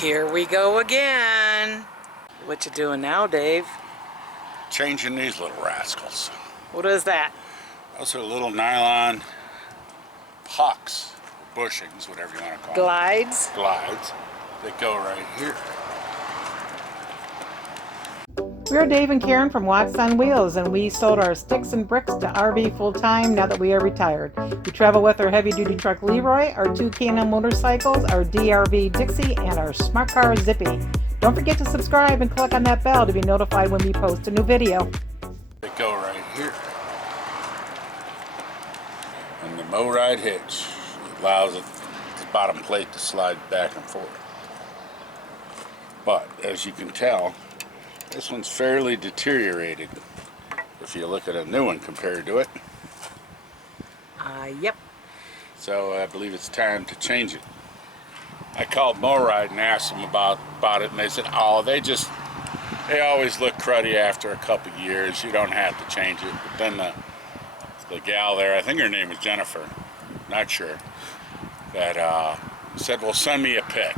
Here we go again. What you doing now, Dave? Changing these little rascals. What is that? Those are little nylon pucks, bushings, whatever you want to call them. Glides? Glides that go right here. We're Dave and Karen from Watts on Wheels, and we sold our sticks and bricks to RV full-time now that we are retired. We travel with our heavy-duty truck Leroy, our two K&N motorcycles, our DRV Dixie, and our smart car Zippy. Don't forget to subscribe and click on that bell to be notified when we post a new video. They go right here. And the MORryde hitch allows the bottom plate to slide back and forth. But as you can tell, this one's fairly deteriorated if you look at a new one compared to it. Yep. So I believe it's time to change it. I called MORryde and asked them about it, and they said, oh, they always look cruddy after a couple of years. You don't have to change it. But then the gal there, I think her name was Jennifer, not sure, that said, well, send me a pic.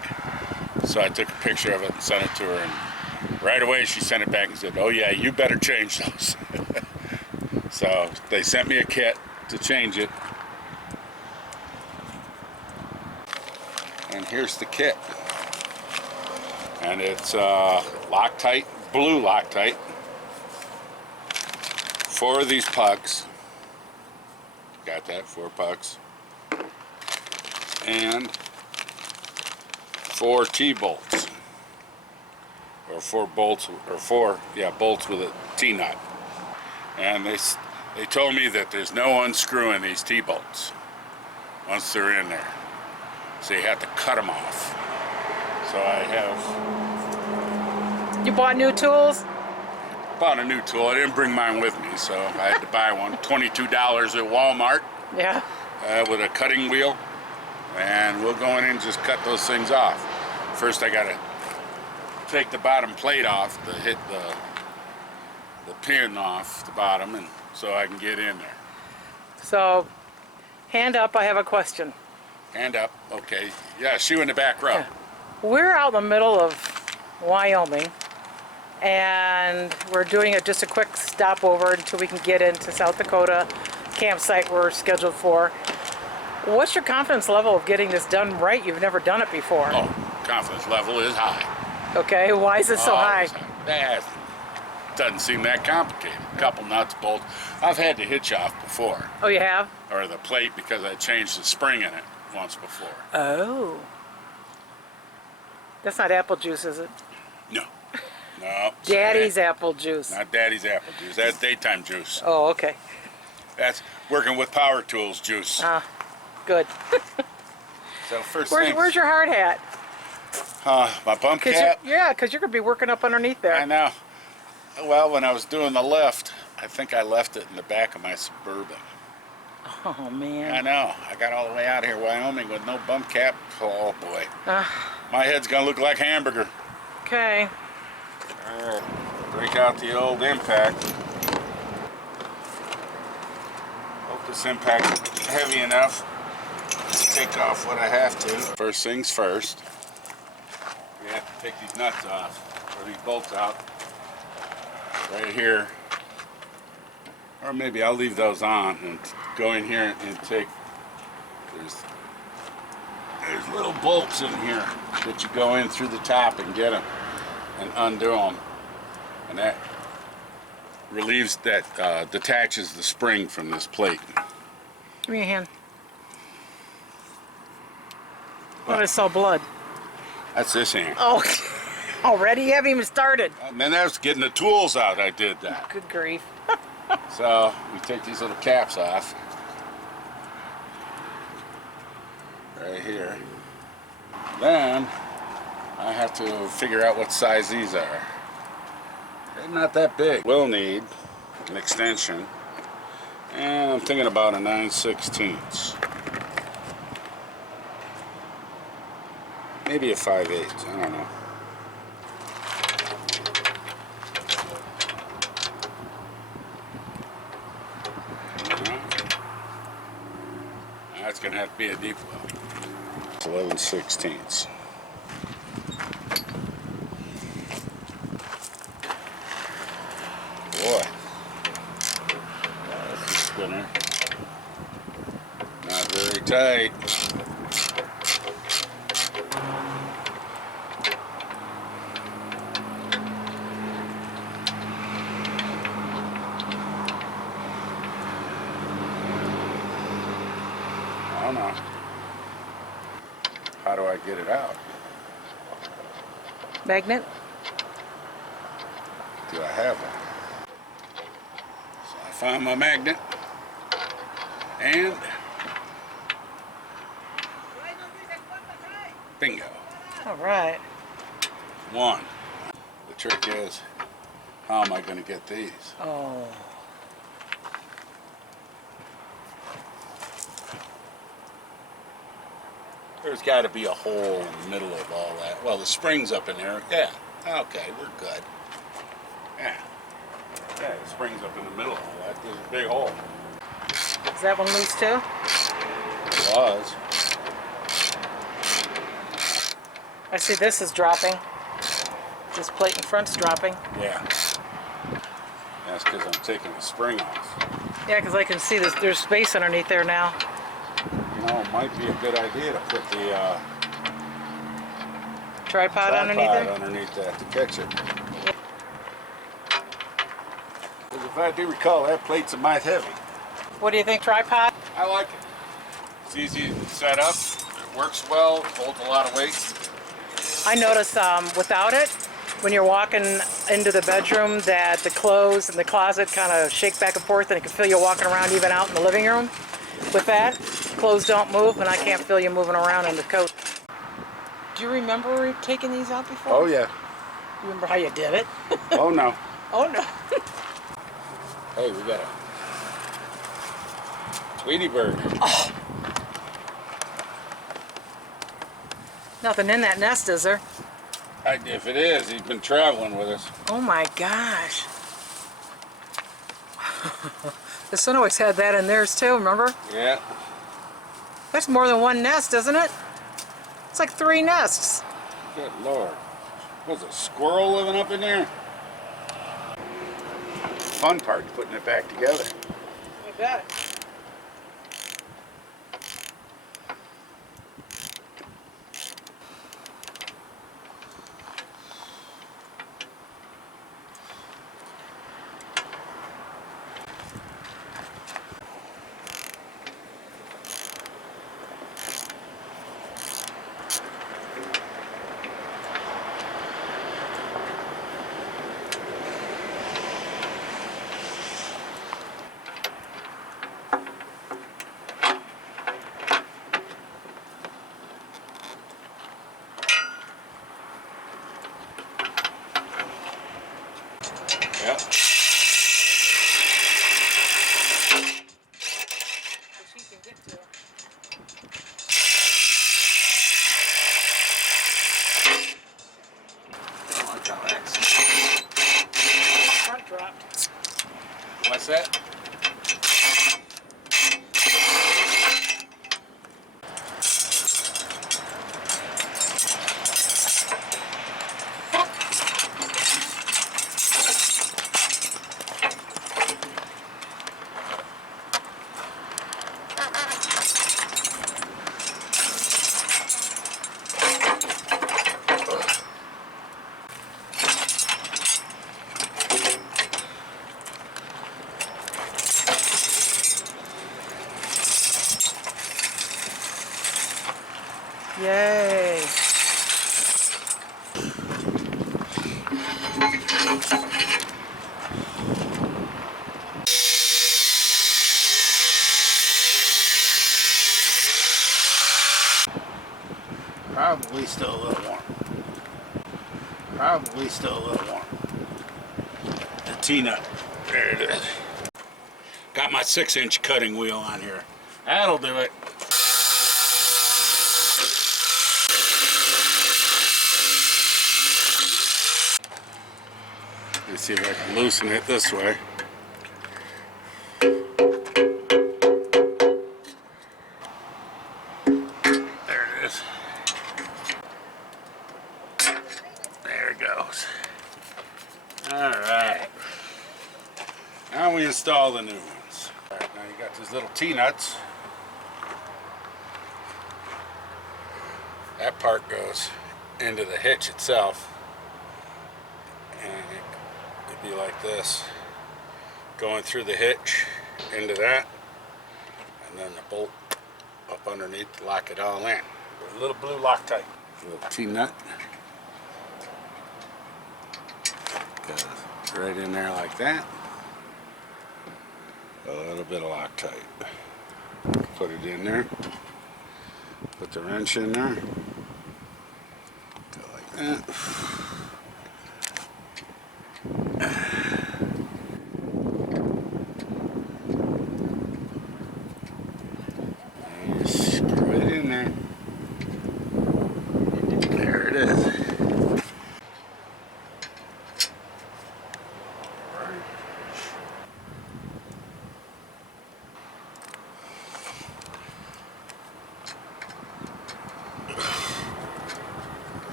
So I took a picture of it and sent it to her, and right away she sent it back and said, oh yeah, you better change those. So they sent me a kit to change it. And here's the kit. And it's Loctite, blue Loctite. 4 of these pucks. Got that, 4 pucks. And 4 T-bolts. Or 4 bolts, or 4, yeah, bolts with a T-nut. And they told me that there's no unscrewing these T-bolts once they're in there. So you have to cut them off. So I have... You bought new tools? Bought a new tool. I didn't bring mine with me, so I had to buy one. $22 at Walmart. Yeah. With a cutting wheel. And we'll go in and just cut those things off. First I gotta take the bottom plate off to hit the pin off the bottom, and so I can get in there. So, hand up, I have a question. Hand up, okay. Yeah, shoe in the back row. Yeah. We're out in the middle of Wyoming, and we're doing just a quick stopover until we can get into South Dakota campsite we're scheduled for. What's your confidence level of getting this done right? You've never done it before. Oh, confidence level is high. Okay, why is it so high? That doesn't seem that complicated. A couple nuts, bolts. I've had the hitch off before. Oh, you have? Or the plate, because I changed the spring in it once before. Oh. That's not apple juice, is it? No. No. Daddy's apple juice. Not Daddy's apple juice. That's daytime juice. Oh, okay. That's working with power tools juice. Good. So first Where's your hard hat? My bump cap? Yeah, because you're going to be working up underneath there. I know. Well, when I was doing the lift, I think I left it in the back of my Suburban. Oh, man. I know. I got all the way out here, Wyoming, with no bump cap. Oh, boy. My head's going to look like hamburger. Okay. All right. Break out the old impact. Hope this impact is heavy enough to take off what I have to. First things first. We have to take these nuts off, or these bolts out, right here. Or maybe I'll leave those on and go in here and take, there's little bolts in here that you go in through the top and get them and undo them. And that relieves, that detaches the spring from this plate. Give me a hand. Oh, I saw blood. That's this hand. Oh, already? You haven't even started. And then that's getting the tools out, I did that. Good grief. So we take these little caps off. Right here. Then I have to figure out what size these are. They're not that big. We'll need an extension. And I'm thinking about a 9/16. Maybe a 5/8, I don't know. That's going to have to be a deep well. 11/16. tight. I don't know. How do I get it out? Magnet? Do I have one? So I found my magnet. And bingo. All right. One. The trick is, how am I going to get these? Oh. There's got to be a hole in the middle of all that. Well, the spring's up in there. Yeah. Okay, we're good. Yeah. Yeah, the spring's up in the middle of all that. There's a big hole. Is that one loose too? It was. I see this is dropping. This plate in front's dropping. Yeah. That's because I'm taking the spring off. Yeah, because I can see there's space underneath there now. You know, it might be a good idea to put the Tripod underneath tripod there? underneath that to catch it. Because if I do recall, that plate's a mite heavy. What do you think, tripod? I like it. It's easy to set up. It works well. It holds a lot of weight. I notice without it, when you're walking into the bedroom, that the clothes in the closet kind of shake back and forth, and it can feel you walking around even out in the living room. With that, clothes don't move, and I can't feel you moving around in the coat. Do you remember taking these out before? Oh, yeah. You remember how you did it? Oh, no. Oh, no. Hey, we got a Tweety bird. Oh. Nothing in that nest, is there? If it is, he's been traveling with us. Oh my gosh. The son always had that in theirs too, remember? Yeah. That's more than one nest, isn't it? It's like 3 nests. Good Lord. Was a squirrel living up in there? Fun part, putting it back together. I bet. Yep. Which he can get to. Oh, I got that. Front dropped. What's that? Yay. Probably still a little warm. Probably still a little warm. The T-nut. There it is. Got my 6-inch cutting wheel on here. That'll do it. Let's see if I can loosen it this way. There it is. There it goes. All right. Now we install the new ones. All right, now you got these little T-nuts. That part goes into the hitch itself, and it'd be like this, going through the hitch into that, and then the bolt up underneath to lock it all in. With a little blue Loctite. A little T-nut. Goes right in there like that. A little bit of Loctite. Put it in there. Put the wrench in there. Go like that. And just screw it in there. There it is.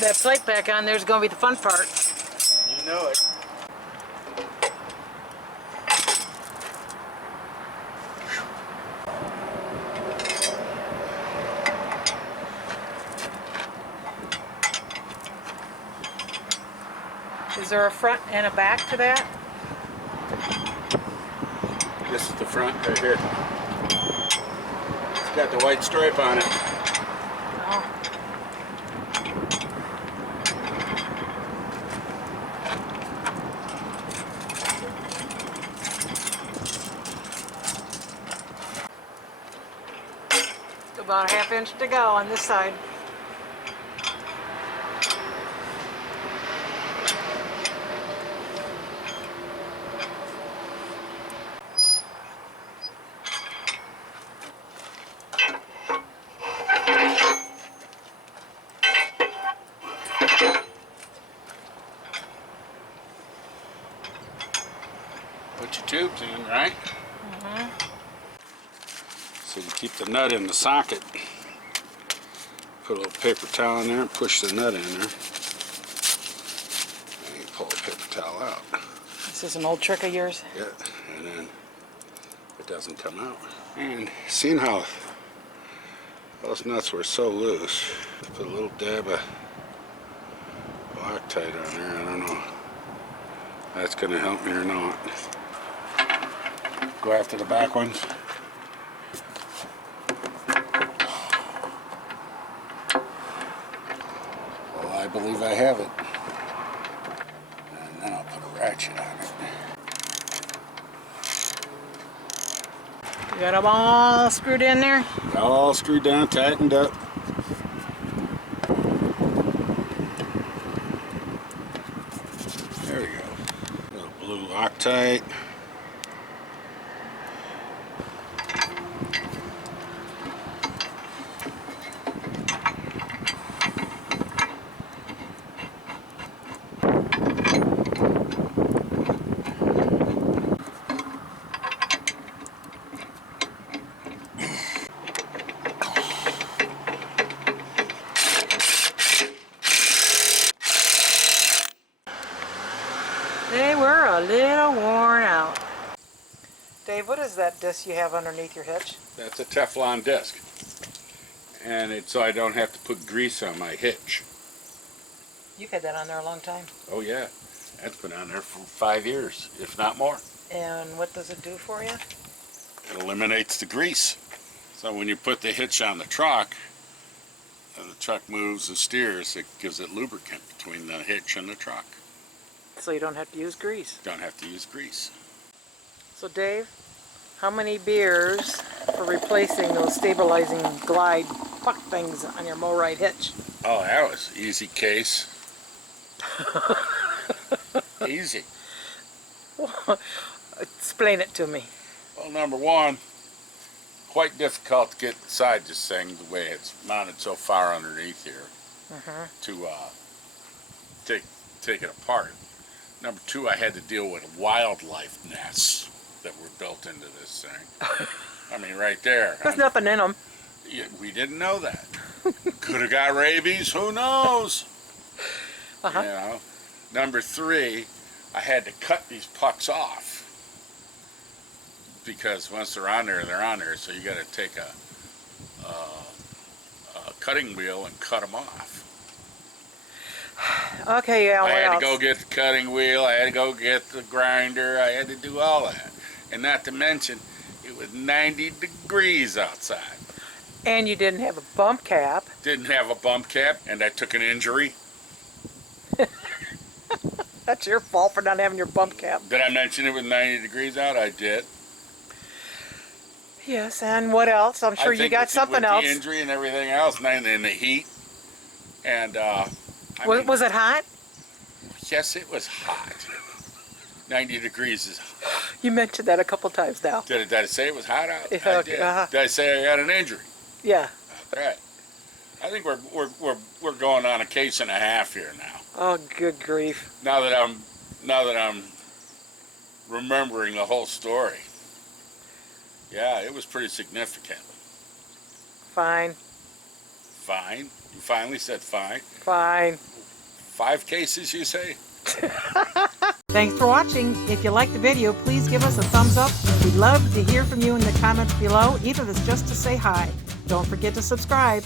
That plate back on there's going to be the fun part. You know it. Is there a front and a back to that? This is the front right here. It's got the white stripe on it. Oh. About a ½ inch to go on this side. Put your tubes in, right? Mm-hmm. So you keep the nut in the socket. Put a little paper towel in there and push the nut in there. And you pull the paper towel out. This is an old trick of yours? Yeah, and then it doesn't come out. And seeing how those nuts were so loose, put a little dab of Loctite on there. I don't know if that's going to help me or not. Go after the back ones. Well, I believe I have it. And then I'll put a ratchet on it. You got them all screwed in there? All screwed down, tightened up. There we go. A little blue Loctite. They were a little worn out. Dave, what is that disc you have underneath your hitch? That's a Teflon disc. And it's so I don't have to put grease on my hitch. You've had that on there a long time. Oh yeah, that's been on there for 5 years, if not more. And what does it do for you? It eliminates the grease. So when you put the hitch on the truck, and the truck moves and steers, it gives it lubricant between the hitch and the truck. So you don't have to use grease. Don't have to use grease. So Dave, how many beers for replacing those stabilizing glide fuck things on your MORryde hitch? Oh, that was easy case. Easy. Explain it to me. Well, number one, quite difficult to get inside this thing the way it's mounted so far underneath here to take it apart. Number two, I had to deal with wildlife nests that were built into this thing. I mean, right there. There's nothing in them. We didn't know that. Could have got rabies, who knows? You know. Number three, I had to cut these pucks off because once they're on there, they're on there. So you got to take a cutting wheel and cut them off. Okay, yeah, I what had else? to go get the cutting wheel. I had to go get the grinder. I had to do all that, and not to mention, it was 90 degrees outside. And you didn't have a bump cap. Didn't have a bump cap, and I took an injury. That's your fault for not having your bump cap. Did I mention it was 90 degrees out? I did. Yes, and what else? I'm sure I you think got with something the else. injury and everything else, and the heat, and Was it hot? yes, it was hot. 90 degrees is hot. You mentioned that a couple times now. Did I say it was hot out? Yeah, I okay, did. uh-huh. Did I say I got an injury? Yeah. Right. I think we're going on a case and a half here now. Oh, good grief. Now that I'm remembering the whole story. Yeah, it was pretty significant. Fine. Fine. You finally said fine. Fine. 5 cases, you say? Thanks for watching. If you liked the video, please give us a thumbs up. We'd love to hear from you in the comments below, even if it's just to say hi. Don't forget to subscribe.